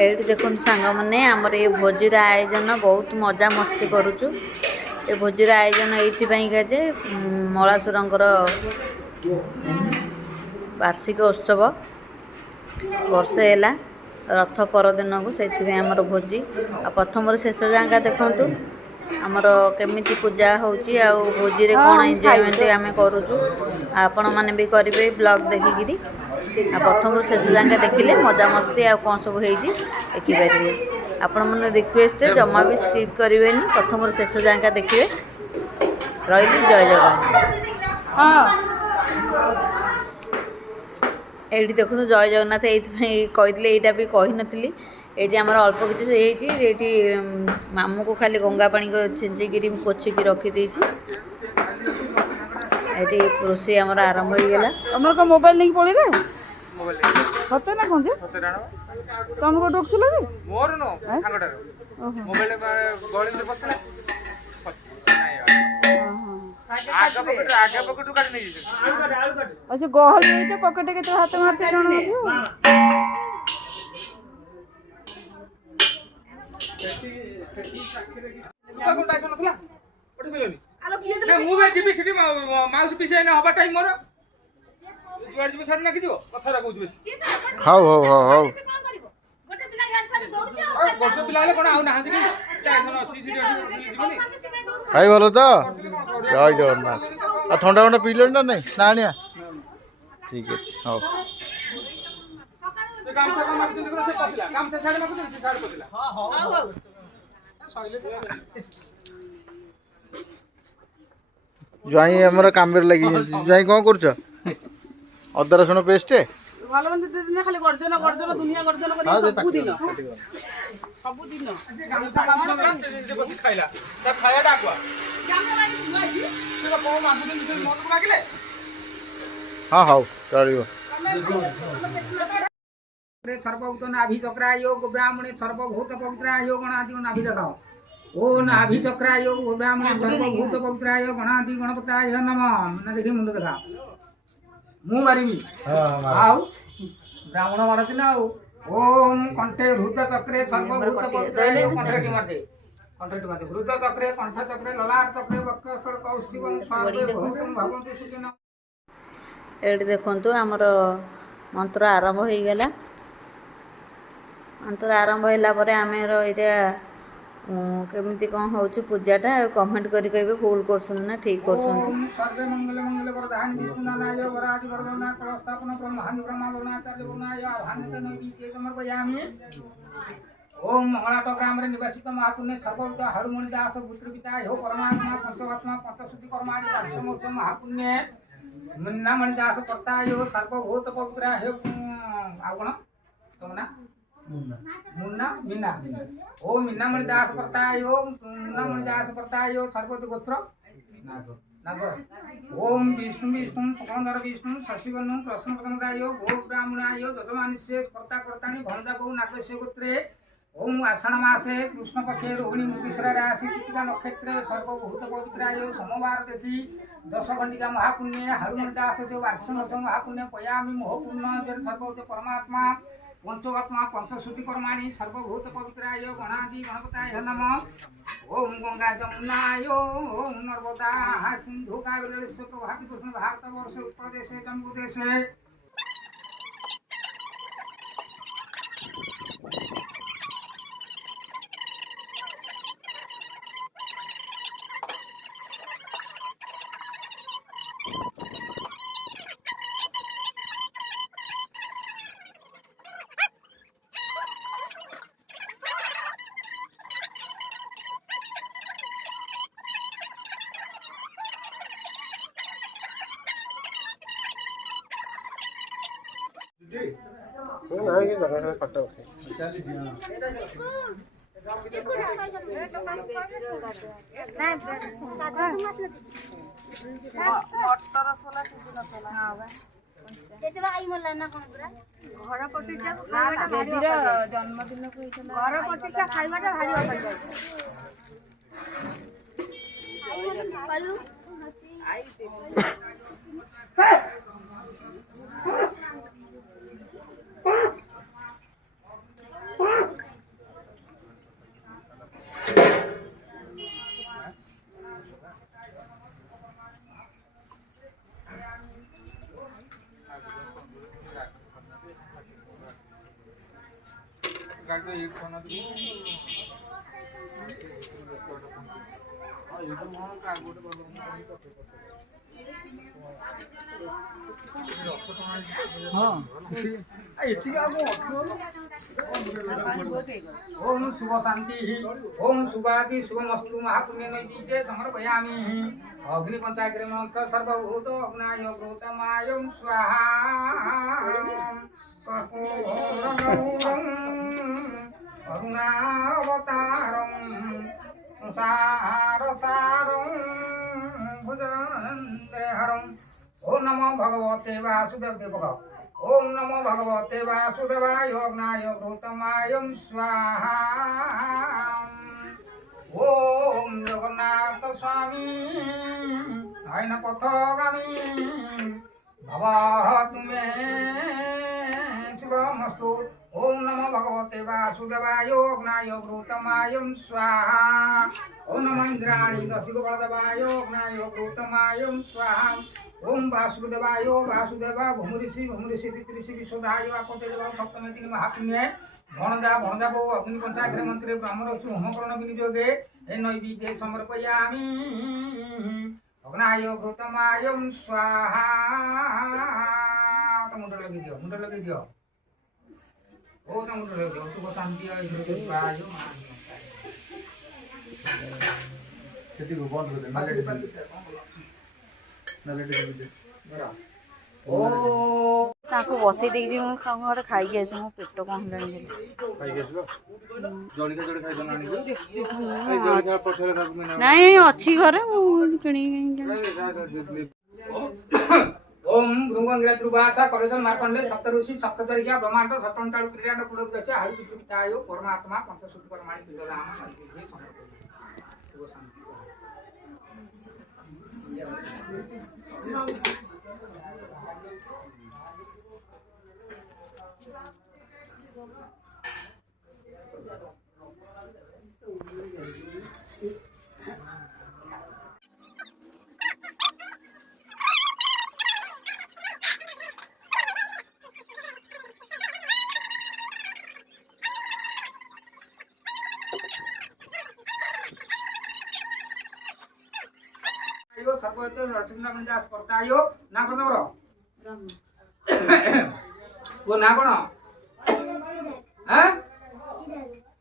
एठी देखुन सांग मैंने आमर ये भोजीर आयोजन बहुत मजा मस्ती करुचु। ये भोजीर आयोजन ये जे मलासुरंकर वार्षिक उत्सव वर्षे है रथ परदिन को से भोजी आ प्रथम शेष जाएगा देखु आमर केमी पूजा होची आ भोजी रे कौन एंजॉयमेंट आम करुचु आपण मैंने भी करेंगे ब्लॉग देखिकी आ प्रथम शेष जाएगा देखिले मजा मस्ती आ कौन सब देखिपारे आपण मैंने रिक्वेस्ट जमा भी स्किप करेंगे प्रथम शेष जाएगा देखिए रही जय जगन्नाथ। हाँ ये देखो जय जगन्नाथ ये कही भी कही नी ये आमर अल्प किसी ये मामू को खाली गंगा पानी को छिंचिकी पोछिक रखीदे ये रोषे आमर आरंभ हो गला। तुम को मोबाइल नहीं पड़ी रे सते ना कौन तुम को डोकछलो रे मोर नो सांगटार मोबाइल गळी से पसला आगे पकड़ काट नहीं अच्छा गहल नहीं तो पकड़ के तो हाथ मारते जानो भाई भल तो जय जगन्नाथ ठंडा फंडा पील ना नहीं ना ठीक अच्छे हाँ ज्वाई आमर काम लगी ज्वाई कौन कर अदा रसुण पेस्ट खाली गर्जन गर्जन दुनिया गर्जन सबुदिन सबुदिन हाँ हाँ चलो सर्वभूत नाभि चक्राय ब्राह्मणे सर्वभूत पवित्राय गणादि नाभि देखाओ ओ नाभि चक्राय ब्राह्मणे सर्वभूत पवित्राय गणादि गणपताय नमः ना देखी मुंड देखा मु मारिबी आउ ब्राह्मण मारती ना ओम कंठे हृत चक्रे सर्वभूत पवित्राय कंठे मारते हृत चक्रे कंठ चक्रे ललाट चक्रे वक्षस्थल कौशिकं स्वार्थे भवतु भवन्तु सुखिनः। ये देखु आमर मंत्र आरंभ हो गला। मंत्र आरंभ होला आम केमी कौन हो पूजाटा कमेंट करी कहे फुल कर ना ठीक कर सर्वे मंगल मंगल वरदान विष्णुनाय वराज वरदान कलस्थापन ब्रह्मांड ब्रह्मा वरुणाचार्य वरुणाय आभान्वित नैवेद्य समर्पयामि। ओम मंगलाटग्राम निवासित महापुण्य सर्वभूत हरुमणि दास पुत्र पिता हो परमात्मा पंचवात्मा पंचशुद्धि कर्माणि वात्समोक्ष महापुण्य मुन्नामणि दास कर्ता हो सर्वभूत पवित्र हे आगुण तुम ना मुन्ना मीना ओ मीनामणि दास करता हो मुन्नामणि दास करता हो सर्वोच्च गोत्र नाग ओम विष्णु विष्णु सुखंदर विष्णु शशिवनु प्रश्न प्रदाय भो ब्राह्मणाय यजमानिष्य कर्ता कर्तानि भणजा बहु नागस्य गोत्रे ओम आषाढ़ मासे कृष्ण पक्षे रोहिणी मिश्रा राशि कृतिका नक्षत्रे सर्वभूत पवित्राय सोमवार तिथि 10 घंटिका महापुण्य हनुमान दास जो वार्षिक महापुण्य पयामि मोहपूर्ण सर्वभूत परमात्मा पंचवात्मा पंचशुद्धि कर्माणि सर्वभूत पवित्राय गणादि गणपताय नमः। ओम गंगा जमुनाय ओम नर्मदा सिंधु कावेरी प्रभाति कृष्ण भारत वर्ष उत्तर देशे जम्बू देशे जन्मदिन घर पटिका खाइबाटा भारी ओम शुभ शांति ओम शुभाति शुभमस्तु महापुण्य नैवेद्य समर्पयामि अग्नि पंचाग्नि मंत्र सर्वभूत अग्नाय गौतमायं स्वाहा करुणावतारं संसारसारं भुजगेन्द्रहरं ओम नमो भगवते वासुदेवाय ओम नमो भगवते वासुदेवाय अग्नाय गौतमायं स्वाहा ओम जगन्नाथ स्वामी नयन पथगामी भवतु मे शुभमस्तु ओम नमो भगवते वासुदेवाय अग्नाय गौतमायं स्वाहा ओम नमो इंद्राणी दशिगोपालदेवाय अग्नाय गौतमायं स्वाहा ओम वासुदेवाय वासुदेवा भूमऋषि पितृषि विशोधाय आपतेज सप्तमेति महापुण्य भणदा बहु अग्नि पंचाग्नि मंत्रे ब्रह्मरक्षु होमकरण विनियोगे हे नैवेद्य समर्पयामि अग्नाय गौतमायं स्वाहा मुंड लगे दियो ओ मुंड लगे दियो शुभ शांति आयु खेती को बंद कर दे ତାକୁ ବସେଇ ଦେଇକି ମୁଁ ଗୋଟେ ଖାଇକି ଆସିବି ମୋ ପେଟ କ'ଣ ହେଲାଣି ନାଇଁ ଅଛି ଘରେ ମୁଁ କିଣିକି ओम भृंगंगिरा दुर्वासा कलेजन मार्कंडे सप्तऋषि सप्तदर्या ब्रह्मांड सप्तंताळु क्रीडांड कुडुदश हाळु पितृपितायो परमात्मा पंचसूत्र परमाणि पितदाम सर्वत्र नरसिंह दास करतायो ना कोन बरो वो ना कोन हैं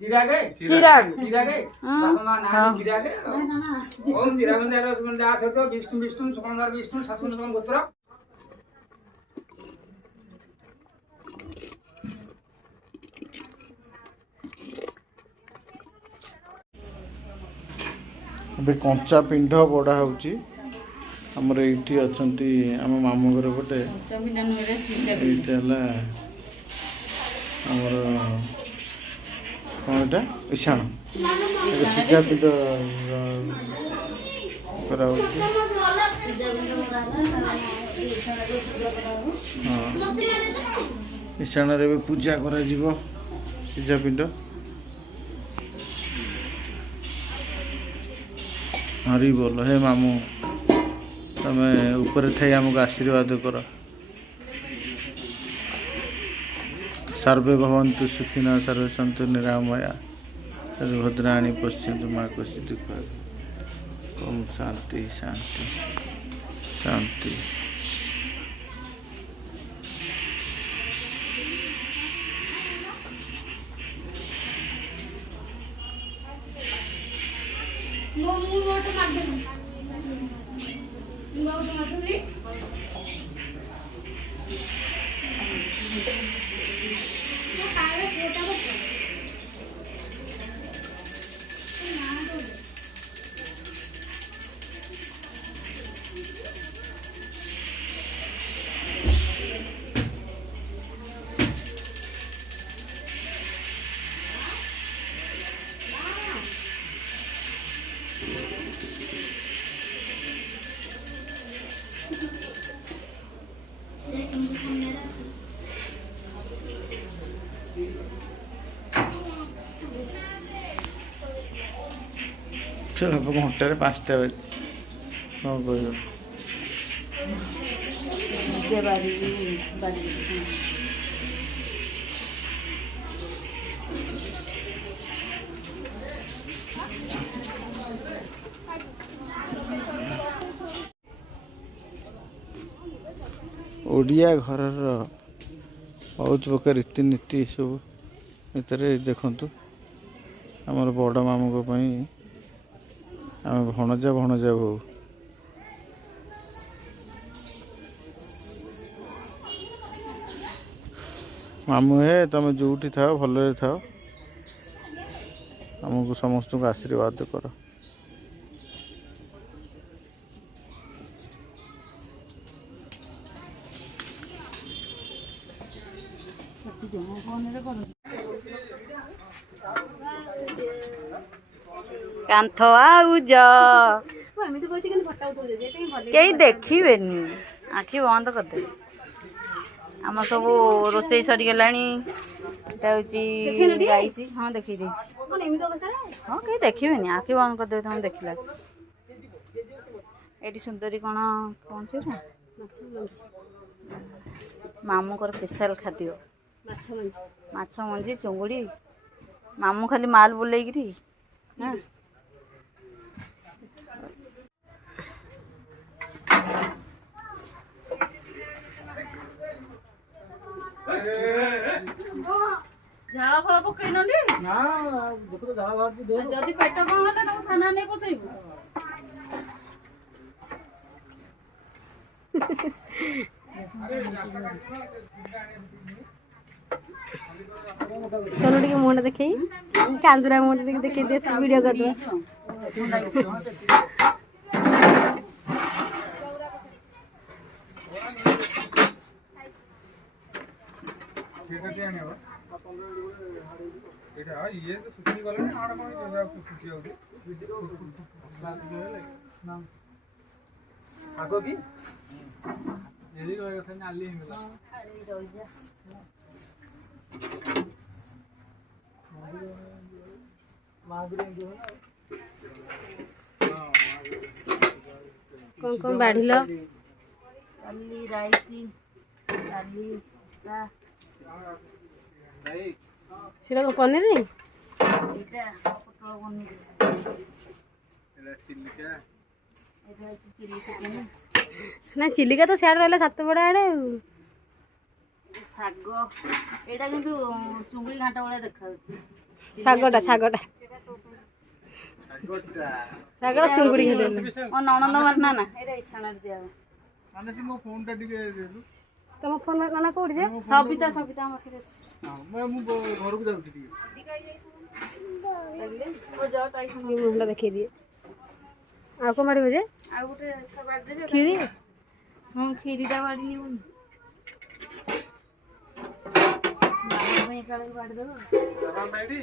जिरागे बाबा ना जिरागे ओम जिरामंदर नरसिंह दास तो विष्णु सुकंदर विष्णु सतुनंदन गोत्र ଏବେ କଞ୍ଚା ପିଣ୍ଡ ବଢ଼ା ହେଉଛି ଆମର ଏଇଠି ଅଛନ୍ତି ଆମ ମାମୁଁ ଘର ଗୋଟେ ଏଇଟା ହେଲା ଆମର କ'ଣ ଏଇଟା ଇସାଣ ସିଝା ପିଣ୍ଡ କରାହେଉଛି ହଁ ଇସାଣରେ ଏବେ ପୂଜା କରାଯିବ ସିଝା ପିଣ୍ଡ हरि बोल हे मामू तमे ऊपर थे आमको आशीर्वाद कर सर्वे भवन्तु सुखिनः सर्वे सन्तु निरामया सर्वभद्राणि पश्यन्तु मा कश्चित् दुःखं ओम शांति शांति शांति चलो घंटे 5टा बजे कौन कह ओडिया घरर बहुत प्रकार रीतिनीति सब भितर देखु आमर बड़ मामू आम भणजा भणजा बहु मामू हे तुम जोटी था भले था आमको समस्त को आशीर्वाद कर कांथ आउज कई देखिए आखि बंद करदे आम सब रोसे सरीगला गाइसी हाँ देखी हाँ कहीं देखिए आखि बंद करदे तुम देखला ये सुंदरी कौन कौन से मामू को स्पेशल खाद्य माछ मंजी चुंगुड़ी मामू खाली माल बुलेगी हाँ झाड़ फल पकईन जदि पेट कौन है थाना नहीं पोसैबू चलो टे मुहटा देखे कांदुरा मुहटा देखे दिए वीडियो कर ये तो सुखी वाला ना आड़ा कोई जो सुखी होगी आगो की यही कोई कथा नाली हिंगला कौन बाढ़ लो राइसी सीटा पनीर ना चिलिका तो सियाड़ रहा सात बड़ा आड़े शाग एटा किंतु चुंगुड़ी घाटा वाला देखा शागटा चुंगुड़ी घाटा ओ ननंद मार ना ना एटा इसाना दिया माने से मो फोन टा दिके देलु तुम फोन नाना कोड जे सबिता हम पाखे हां मैं मु घर को जाउछी दिके ओ जा टाइम ये मुंडा देखि दिए आ को मारी बजे आ गुटे बाड़ दे खीरी हां खीरीटा बाड़ी नी काले बाड़ दो हां बैठी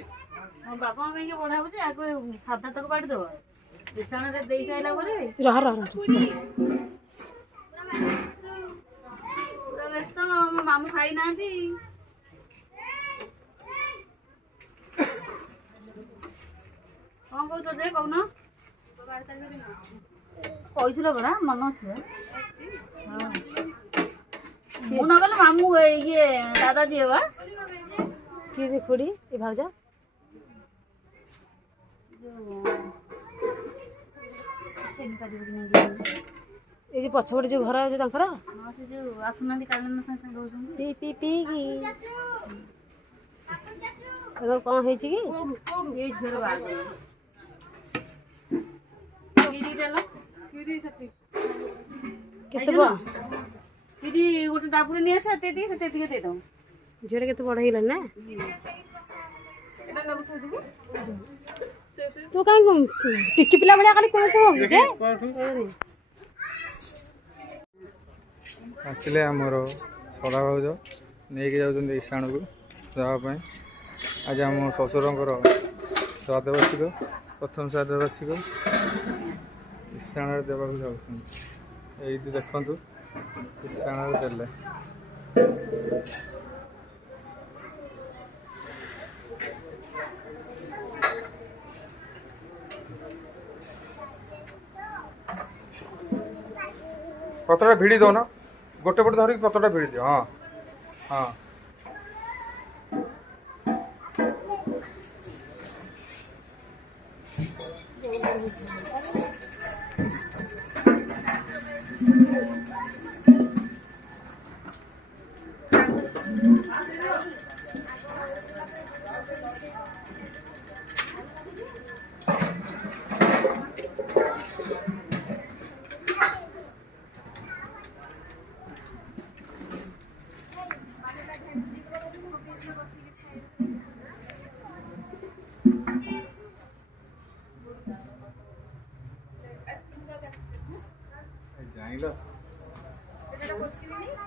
हां बापा में के बढ़ा बुझे आको सादा तक बाड़ दो इसाना रे देई साइला बोले रह व्यस्त मामू खाई ना कौन कौन जे कौन कही परा मन अच्छे मु न गले मामू ये दादा जी बा कि जे खुड़ी ए भाउजा ये जो पछपटे जो घर जो तांकर हां से जो आसुना कालन संग संग रहउछन पी पी पी की एगो कौन है कि ये झर बाग कीरी देलो कीरी सती केते बा कीरी गोटे डाबुरे नि आसे ते दे दो झेड़ केते बड़ हिला ना एटा नब थो दिबो तू काई टिकी पिला बळा खाली कोन को जे आसिले आमर सड़ा भाउज नहीं जाऊँ ईशाण को जावाई आज आम शशुरंर श्राद्धवार्षिक प्रथम श्राद्धवार्षिक ईशाण देवाक जाऊँ ये देखु ईशाण देले पत्रटा भिड़ी दो ना गोटे पटे धरिक पत्रटा भिड़ी दियो हाँ हाँ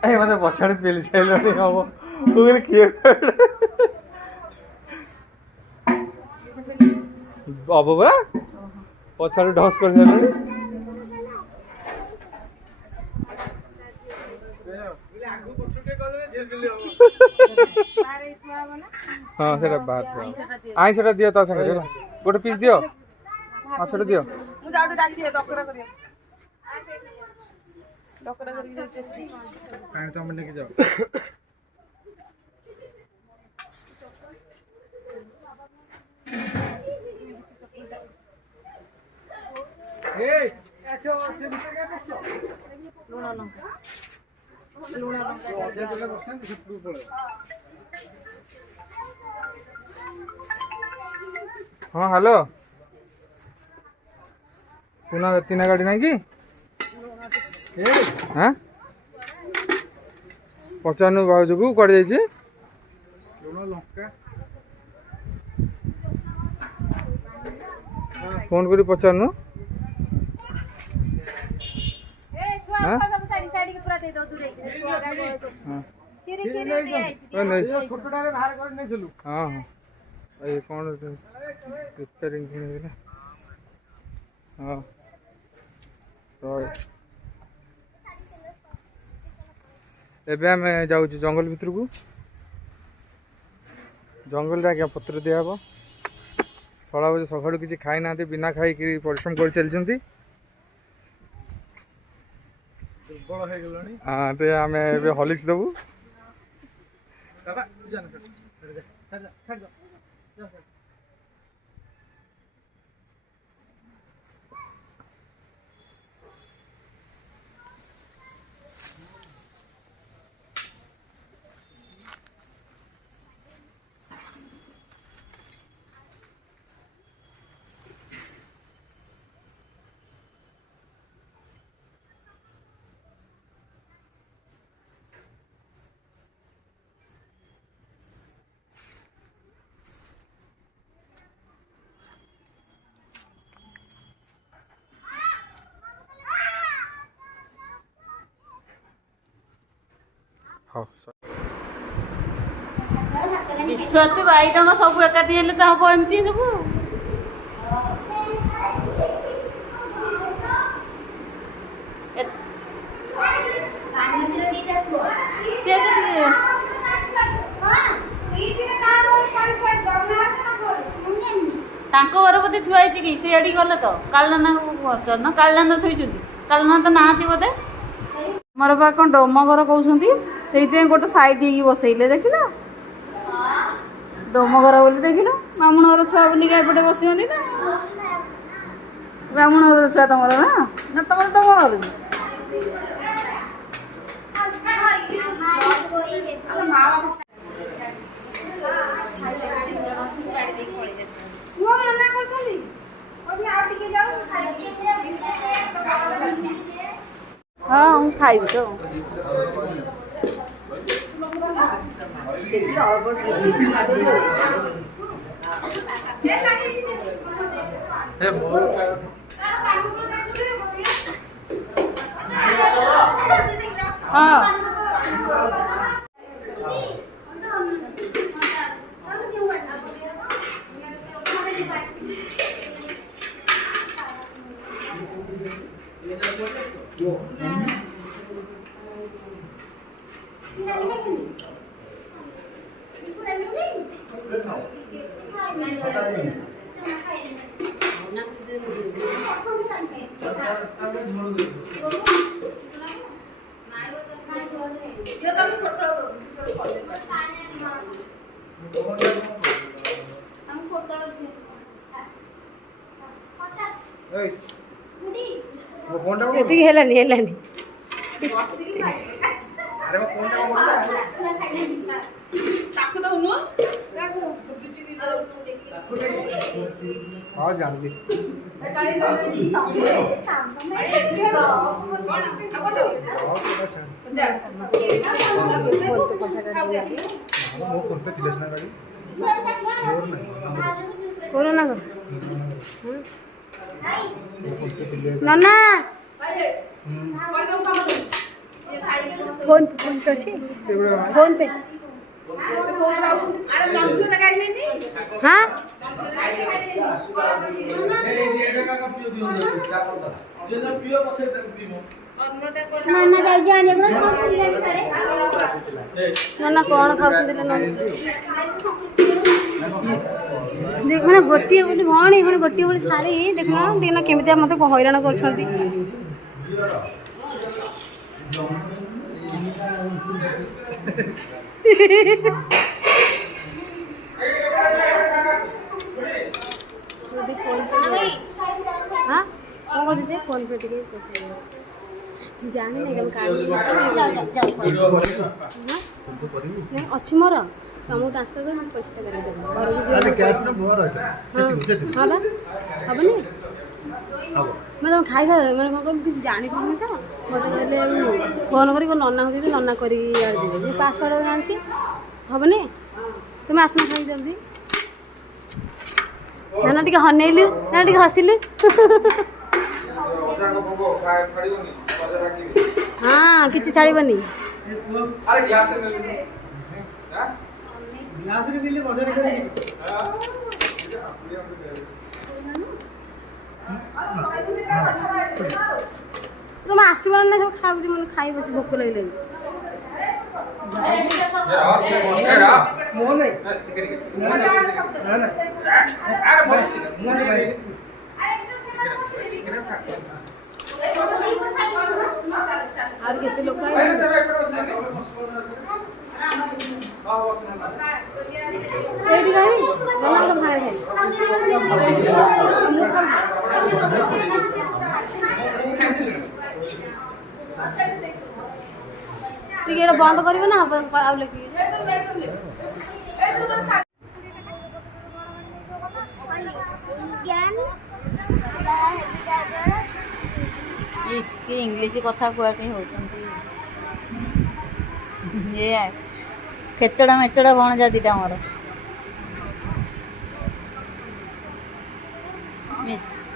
ମାନେ ପଛାଡେ ପେଲି ସାରିଲାଣି ହବ ମୁଁ କହିଲି କିଏ ହବ ପରା ପଛାଡୁ ଢସ୍ କରି ସାରିଲାଣି। ହଁ ସେଇଟା ବାହାର ଆଇଁଷଟା ଦିଅ ତା ସାଙ୍ଗରେ ହେଲା ଗୋଟେ ପିସ୍ ଦିଅ ମାଛଟା ଦିଅ। ପାଣି ତମେ ନେଇକି ଯାଅ। ହଁ ହ୍ୟାଲୋ ତିନା ଗାଡ଼ି ନାହିଁ କି? ହଁ ପଚାରୁନୁ ଭାଉଜକୁ କୁଆଡ଼େ ଯାଇଛି? ଫୋନ୍ କରି ପଚାରୁନୁ। ହଁ ହଁ ଏଇ କ'ଣ ରିପେୟାରିଂ ହେଇଗଲା। ହଁ ଏବେ ଆମେ ଯାଉଛୁ ଜଙ୍ଗଲ ଭିତରକୁ। ଜଙ୍ଗଲରେ ଆଜ୍ଞା ପତ୍ର ଦିଆହେବ। ଶଳା ବୋଧେ ସକାଳୁ କିଛି ଖାଇନାହାନ୍ତି ବିନା ଖାଇକି ପରିଶ୍ରମ କରି ଚାଲିଛନ୍ତି। ଦୁର୍ବଳ ହେଇଗଲାଣି। ହଁ ତ ଆମେ ଏବେ ହଲିକ୍ସ ଦେବୁ। ବିଛୁଆତି ବାଇଗଣ ସବୁ ଏକାଠି ହେଲେ ତ ହବ ଏମିତି ସବୁ। ତାଙ୍କ ଘର ବୋଧେ ଥୁଆ ହେଇଛି କି ସେ ଏଠିକି ଗଲେ ତ କାଳିନାନା ପଚାରୁନ କାଳିନାନା ଥୋଇଛନ୍ତି କାଳିନାନା ତ ନାହାନ୍ତି ବୋଧେ। ଆମର ବା କ'ଣ ଡୋମ ଘର କହୁଛନ୍ତି ସେଇଥିପାଇଁ ଗୋଟେ ସାଇଡ୍ ହେଇକି ବସେଇଲେ ଦେଖିଲ ଡୋମ ଘର ବୋଲି ଦେଖିଲ। ବ୍ରାହ୍ମଣ ଘର ଛୁଆ ବୋଲିକା ଏପଟେ ବସିଛନ୍ତି ନା ବ୍ରାହ୍ମଣ ଘର ଛୁଆ ତମର ନା ତମର ଡୋମ ଘର କି? ହଁ ମୁଁ ଖାଇବି ତ। ହଁ ଏତିକି ହେଲାନି ହେଲାନି ହଁ ଜାଣିଲି ମୋ ଫୋନ୍ ପେ ଥିଲେ ସିନା ଗାଡ଼ି କୋରୋନା ନନା फोन फोन पे अच्छी फोन पे हाँ ना कौन खाऊ मैंने गोटे बोली भणी पुणी गोटे बोली सारी देखना देखना केमी मत हैरान कर हाँ कौन कर फोन पे टिके जानी नहीं नहीं अच्छी मोर तुमको ट्रांसफर कर पैसा हाँ बा हेनी मैं तुम खाई सा मैंने कौन किसी जानी पाऊनी तो मत कहले फोन कर नना को नना कर पासवर्ड जानी हेनी तुम्हें आसना खाई जल्दी ना टे हनैलु ना टे हसिलु हाँ किसी छाड़बनी तुम आसब ना सब खा खाई बस भोक लगे और कितने लोग ठीक है बंद कर ना इसकी इंग्लिश कथा कहते होती ये खेचड़ा मेचड़ा भणजा दीटा मोर मिस